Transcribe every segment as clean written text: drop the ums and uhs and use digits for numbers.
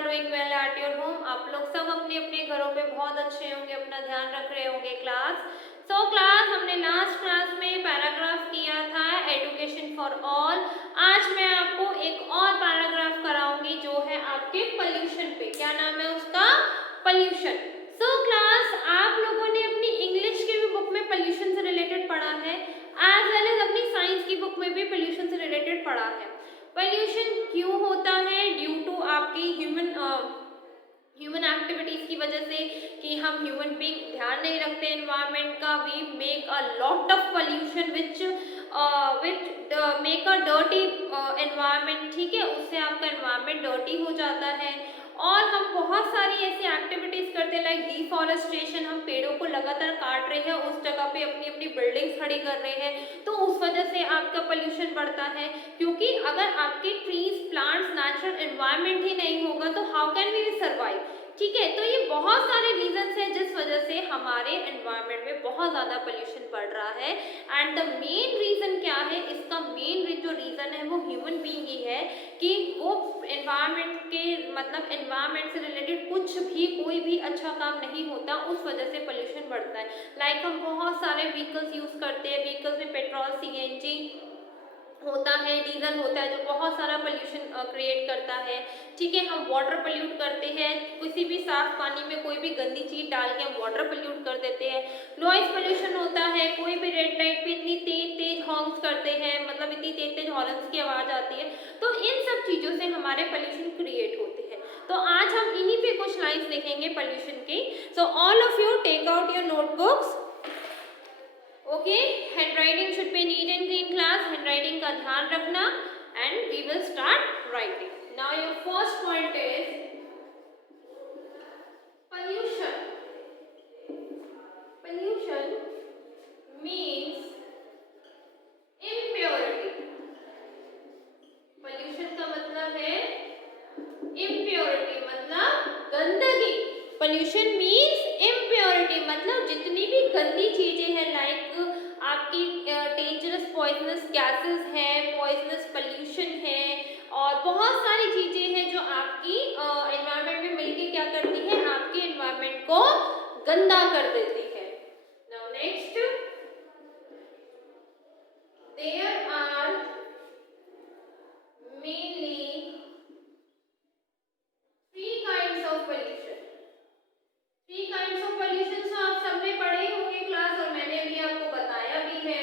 Are doing well at your home. आप लोग सब अपने अपने घरों पे बहुत अच्छे होंगे, अपना ध्यान रख रहे होंगे। क्लास हमने लास्ट क्लास में पैराग्राफ किया था एजुकेशन फॉर ऑल। आज मैं आपको एक और पैराग्राफ कराऊंगी जो है आपके पोल्यूशन पे। क्या नाम है उसका? पोल्यूशन। क्लास आप लोगों ने अपनी इंग्लिश की भी बुक में पोल्यूशन से रिलेटेड पढ़ा है, एज वेल एज अपनी साइंस की बुक में भी पोल्यूशन से रिलेटेड पढ़ा है। पोल्यूशन क्यों होता है? ड्यू टू आपकी ह्यूमन एक्टिविटीज की वजह से, कि हम ह्यूमन बीइंग ध्यान नहीं रखते एनवायरनमेंट का। We make a lot of pollution which make a dirty environment. ठीक है, उससे आपका एनवायरनमेंट डर्टी हो जाता है। और हम बहुत सारी ऐसी एक्टिविटीज करते हैं लाइक डिफॉरेस्टेशन, हम पेड़ों को लगातार काट रहे हैं, उस जगह पे अपनी अपनी बिल्डिंग्स खड़ी कर रहे हैं, तो उस वजह से आपका पोल्यूशन बढ़ता है। क्योंकि अगर आपके ट्रीज प्लांट्स नेचुरल एनवायरनमेंट ही नहीं होगा तो हाउ कैन वी सर्वाइव। ठीक है, तो ये बहुत सारे रीजंस हैं जिस वजह से हमारे एनवायरनमेंट में बहुत ज़्यादा पोल्यूशन बढ़ रहा है। एंड द मेन रीज़न क्या है? इसका मेन जो रीज़न है वो ह्यूमन बीइंग ही है, कि वो एनवायरनमेंट के मतलब एनवायरनमेंट से रिलेटेड कुछ भी कोई भी अच्छा काम नहीं होता, उस वजह से पोल्यूशन बढ़ता है। लाइक हम बहुत सारे व्हीकल्स यूज़ करते हैं, व्हीकल्स में पेट्रोल, सीएनजी होता है, डीजल होता है, जो बहुत सारा पोल्यूशन क्रिएट करता है। ठीक है, हम वाटर पोल्यूट करते हैं, किसी भी साफ पानी में कोई भी गंदी चीज डाल के हम वाटर पोल्यूट कर देते हैं। नॉइज पोल्यूशन होता है, कोई भी रेड लाइट पे इतनी तेज तेज हॉर्न्स करते हैं, मतलब इतनी तेज तेज हॉर्न्स की आवाज आती है, तो इन सब चीजों से हमारे पोल्यूशन क्रिएट होते हैं। तो आज हम इन्हीं पे कुछ लाइन्स देखेंगे पोल्यूशन की। So all of you take out your notebooks. Okay, handwriting should be neat and clean class, handwriting का ध्यान रखना and we will start writing. Now your first point is pollution. Pollution means impurity. Pollution का मतलब है impurity, मतलब गंदगी। Pollution means impurity, मतलब जितनी भी गंदी चीजें हैं, लाइक आपकी डेंजरस पॉइजनस गैसेस है, पॉइजनस पोल्यूशन है, और बहुत सारी चीजें हैं जो आपकी एनवायरनमेंट में मिलके क्या करती है, आपके एनवायरनमेंट को गंदा कर देती है। Now next, there are mainly three kinds of pollution. Three kinds of pollution तो आप सबने पढ़े ही होंगे क्लास, और मैंने अभी आपको बताया भी है।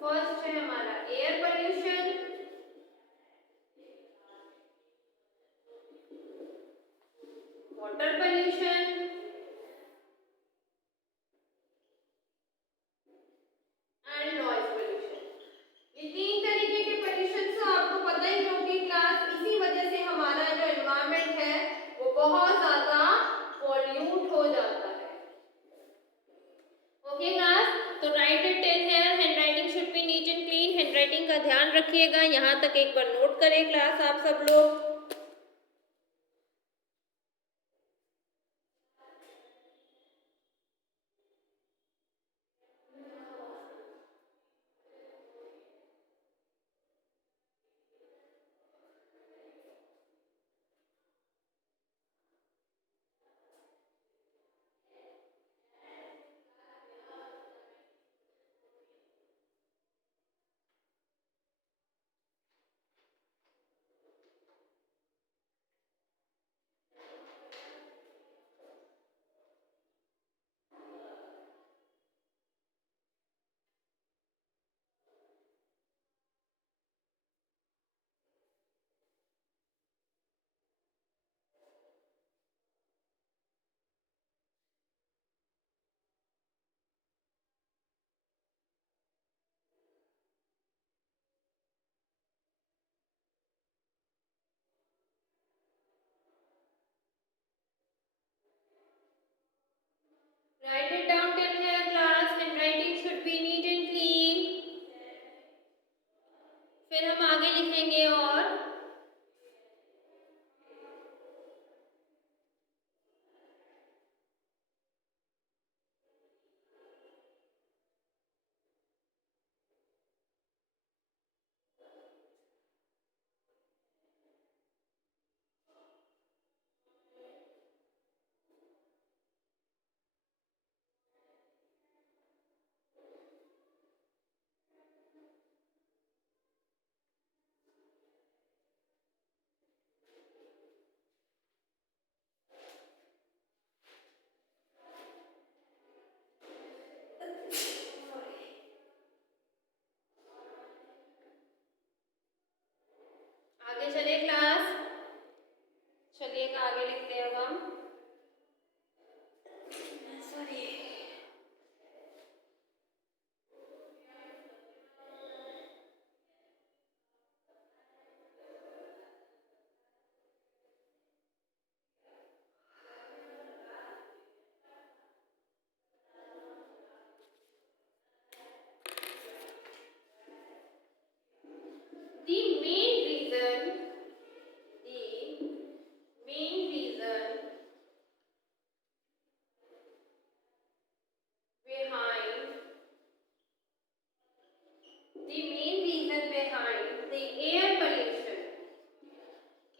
फर्स्ट है हमारा air pollution, water pollution and noise pollution. ये तीन तरीके के पोल्यूशन तो आपको पता ही होगी क्लास। इसी वजह से हमारा जो एनवायरनमेंट है वो बहुत ज्यादा पॉल्यूट हो जाता है। ओके क्लास, तो right it till here, handwriting should be neat and clean. Handwriting का ध्यान रखिएगा, यहाँ तक एक बार नोट करें क्लास आप सब लोग। Write it down till here class, handwriting should be neat and clean. फिर हम आगे लिखेंगे और behind the air pollution?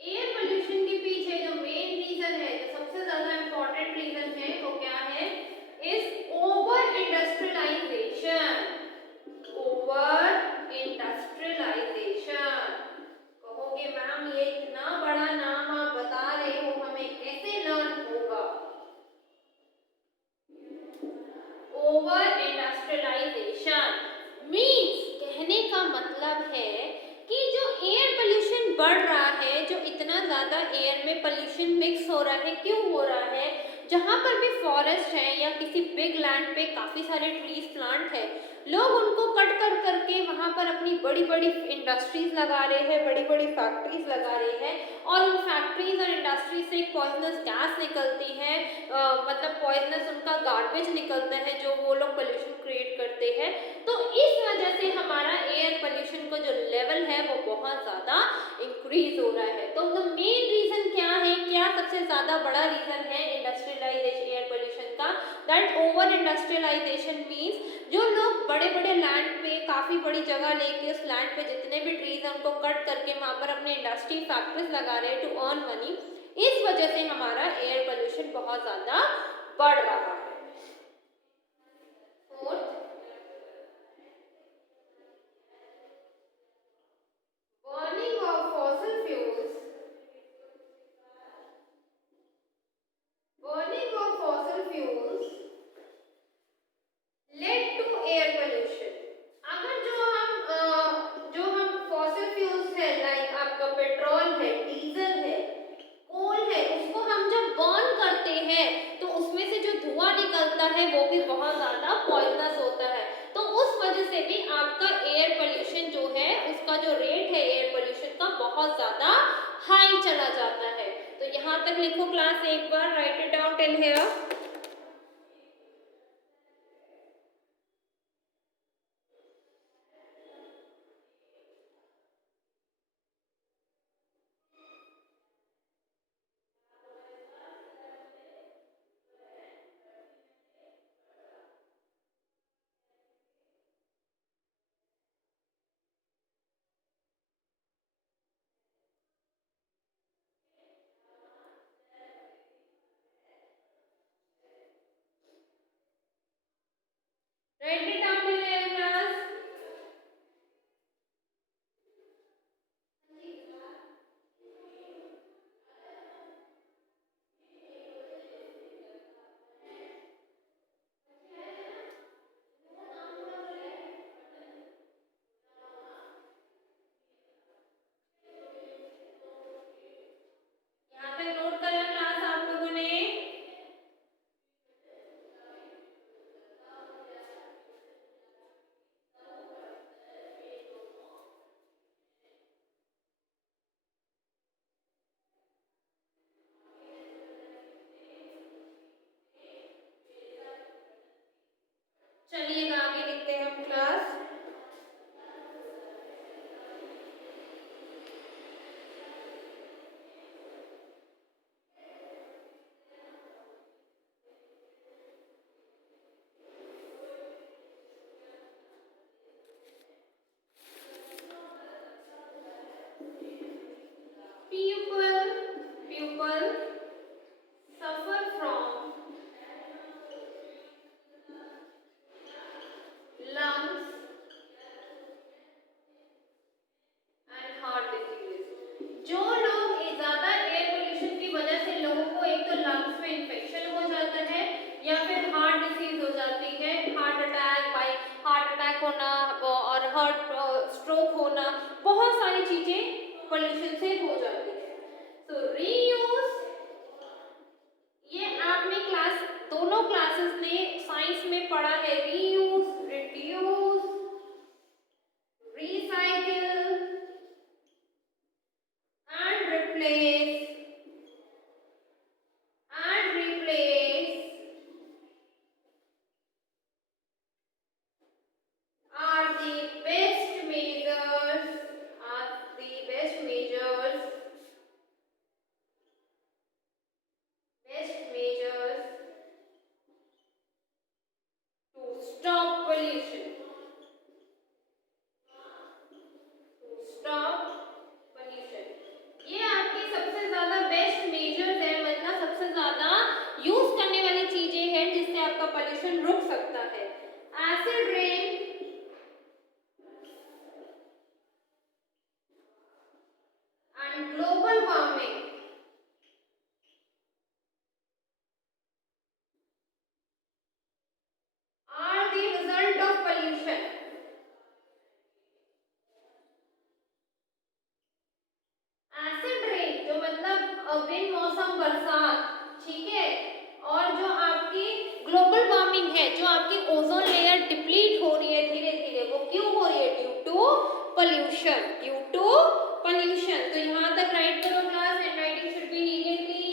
Air pollution के पीछे जो मेन रीजन है, जो सबसे ज्यादा इंपॉर्टेंट रीजन है, वो क्या है? Is over industrialization. Over industrialization. कहोगे मैम ये इतना बड़ा नाम आप बता रहे हो, हमें कैसे लर्न होगा? ओवर इंडस्ट्रियलाइजेशन मीन्स, कहने का मतलब है कि जो एयर पोल्यूशन बढ़ रहा है, जो इतना ज़्यादा एयर में पोल्यूशन मिक्स हो रहा है, क्यों हो रहा है? जहाँ पर भी फॉरेस्ट है या किसी बिग लैंड पे काफ़ी सारे ट्रीज प्लांट है, लोग उनको कट कर करके वहाँ पर अपनी बड़ी बड़ी इंडस्ट्रीज लगा रहे हैं, बड़ी बड़ी फैक्ट्रीज लगा रहे हैं, और उन फैक्ट्रीज और इंडस्ट्रीज से एक पॉइजनस गैस निकलती है, मतलब पॉइजनस उनका गार्बेज निकलता है जो वो लोग पोल्यूशन क्रिएट करते हैं। तो इस वजह से हमारा एयर पोल्यूशन का जो लेवल है वो बहुत ज़्यादा इंक्रीज हो रहा है। तो द मेन रीज़न क्या है, क्या सबसे ज़्यादा बड़ा रीज़न है इंडस्ट्रियलाइजेशन एयर पोल्यूशन का? दैट ओवर इंडस्ट्रियलाइजेशन मीन्स जो लोग बड़े बड़े लैंड पे, काफ़ी बड़ी जगह लेके उस लैंड पे जितने भी ट्रीज हैं उनको कट करके वहाँ पर अपने इंडस्ट्री फैक्ट्रीज लगा रहे हैं टू अर्न मनी। इस वजह से हमारा एयर पोल्यूशन बहुत ज़्यादा बढ़ रहा है। Fourth, burning of fossil fuels, burning of fossil fuels led to air pollution। अगर जो हम फॉसिल फ्यूल्स है, लाइक आपका पेट्रोल है, डीजल है, कोल है, उसको हम जब बर्न करते हैं तो उसमें से जो धुआं निकलता है वो भी बहुत ज़्यादा पॉइजनस होता है। तो उस वजह से भी आपका एयर पोल्यूशन जो है, उसका जो रेट है एयर पोल्यूशन का बहुत ज़्यादा हाई चला जाता है। तो यहाँ तक लिखो क्लास, एक बार write it down till here. Write it down till here class. यहाँ तक नोट करा क्लास आप लोगों ने? चलिएगा आगे लिखते हैं हम class. People suffer from lungs and heart diseases। जो लोग ज़्यादा एयर पोल्यूशन की वजह से लोगों को एक तो लंग्स में इन्फेक्शन हो जाता है या फिर हार्ट डिसीज हो जाती है, हार्ट अटैक होना और हार्ट स्ट्रोक होना, बहुत सारी चीज़ें पोल्यूशन से हो जाती है। तो रीयूज, ये आपने क्लास, दोनों क्लासेस ने साइंस में पढ़ा है, reuse, reduce, recycle and replace are the best measures, best measures to stop मतलब बिन मौसम बरसात, ठीक है। और जो आपकी ग्लोबल वार्मिंग है, जो आपकी ओजोन लेयर डिप्लीट हो रही है धीरे धीरे, वो क्यों हो रही है? Due to pollution, due to pollution. तो यहाँ तक राइट करो class, and writing should be neat and clean.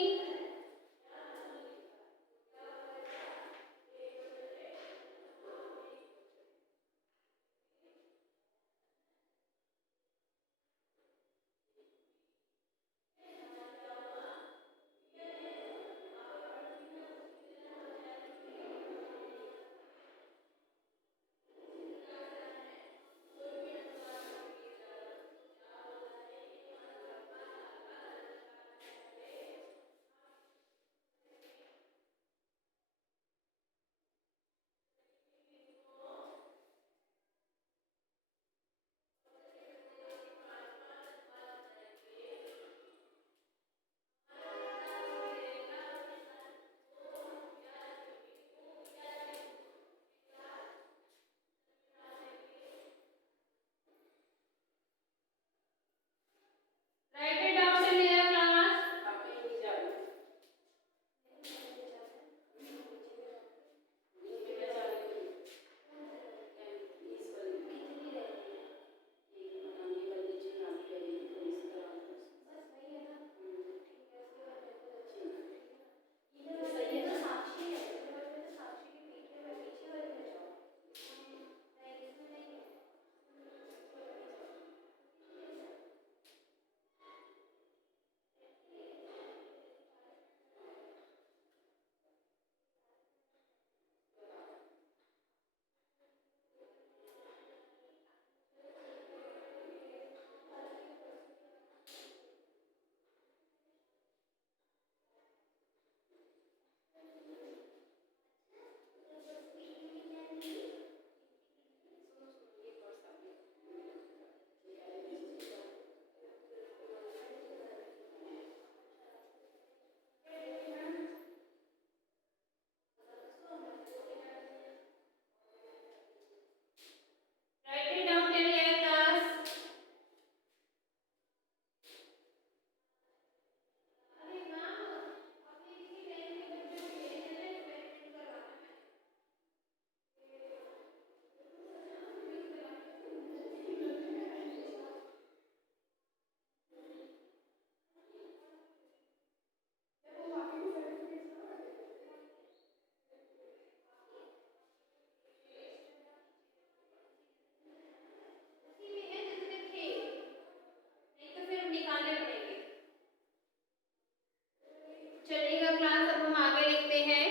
Write it down till here class. Write it down till here class. अरे मैम, अपने किसी टाइम के बच्चों को भेज देते हैं, एक्सपेरिमेंट करवाना है। उसी में है जितने थे, नहीं तो फिर निकालने पड़ेंगे। चलेगा क्लास, अब हम आगे लिखते हैं।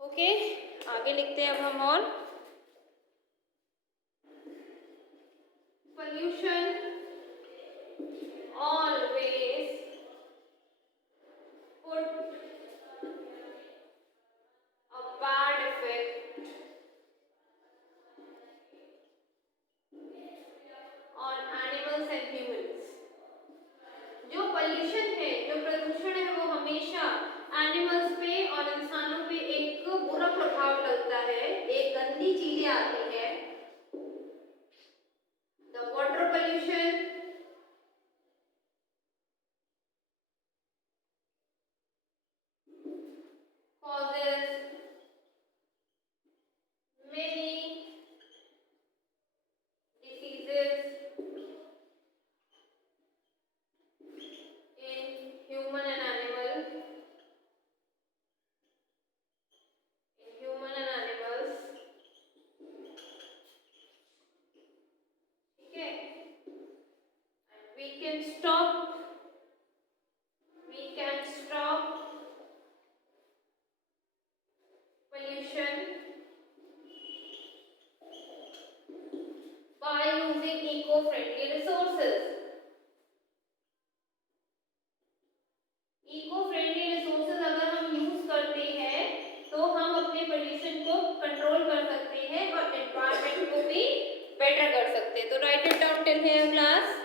ओके, आगे लिखते हैं अब हम। और pollution always put a bad effect on animals and humans। जो पोल्यूशन है, जो प्रदूषण है, वो हमेशा एनिमल्स पे और इंसानों पे एक बुरा प्रभाव डालता है, एक गंदी चीजें आती है। The water pollution causes many diseases in human and animals, ठीक है। we can stop pollution by using eco-friendly resources। Eco friendly resources अगर हम यूज करते हैं तो हम अपने पोल्यूशन को कंट्रोल कर सकते हैं और एनवायरनमेंट को भी बेटर कर सकते हैं। तो right it down till here class.